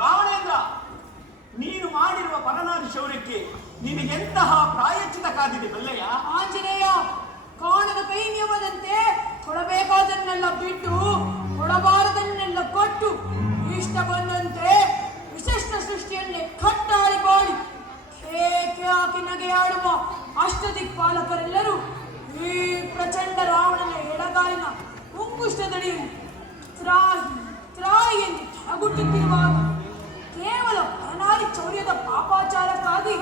ರಾವಣೇಂದ್ರ ನೀನು ಮಾಡಿರುವ ಪರನಾರಿ ಶೌರ್ಯಕ್ಕೆ ನಿನಗೆಂತಹ ಪ್ರಾಯಶ್ಚಿತ ಕಾದಿದೆ ಬಲ್ಲಯ್ಯ ಆಂಜನೇಯ, ಕಾಣದ ಕೈನ್ಯಮದಂತೆ ಕೊಡಬೇಕಾದನ್ನೆಲ್ಲ ಬಿಟ್ಟು, ಕೊಡಬಾರದನ್ನೆಲ್ಲ ಕೊಟ್ಟು ಇಷ್ಟ ಬಂದಂತೆ ವಿಶಿಷ್ಟ ಸೃಷ್ಟಿಯನ್ನೇ ಕಟ್ಟಾಳಿ ಬಾಳಿ ಕೇಕೆ ಹಾಕಿ ನಗೆಯಾಡುವ ಅಷ್ಟ ದಿಕ್ಪಾಲಕರೆಲ್ಲರೂ ತ್ರಾಹಿ ತ್ರಾಹಿ ಎಂದು ಕೇವಲ ಪರನಾರಿ ಚೌರ್ಯದ ಪಾಪಾಚಾರಕ್ಕಾಗಿ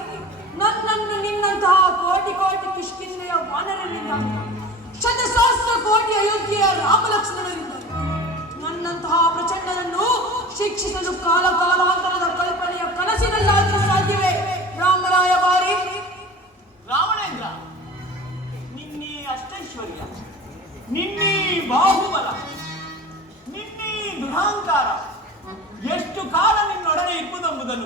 ನನ್ನನ್ನು ನಿನ್ನಂತಹ ಕೋಟಿ ಕೋಟಿ ಕಿಷ್ಕಿಂದೆಯ ವಾನರರಿಂದ ಶತಸಹಸ್ರ ಕೋಟಿ ಅಯೋಧ್ಯೆಯ ರಾಮಲಕ್ಷ್ಮಣರಿಂದ ನನ್ನಂತಹ ಪ್ರಚಂಡನನ್ನು ಶಿಕ್ಷಿಸಲು ಕಾಲ ಕಾಲಾಂತರದ ಕಲ್ಪನೆಯ ಕನಸಿನಲ್ಲಾದರೂ ಸಾಧ್ಯವೇ? ರಾಮರಾಯ ಬಾರಿ. ರಾವಣೇಂದ್ರ, ನಿನ್ನೆ ಅಷ್ಟೈಶ್ವರ್ಯ, ನಿನ್ನೆ ಬಾಹುಬಲ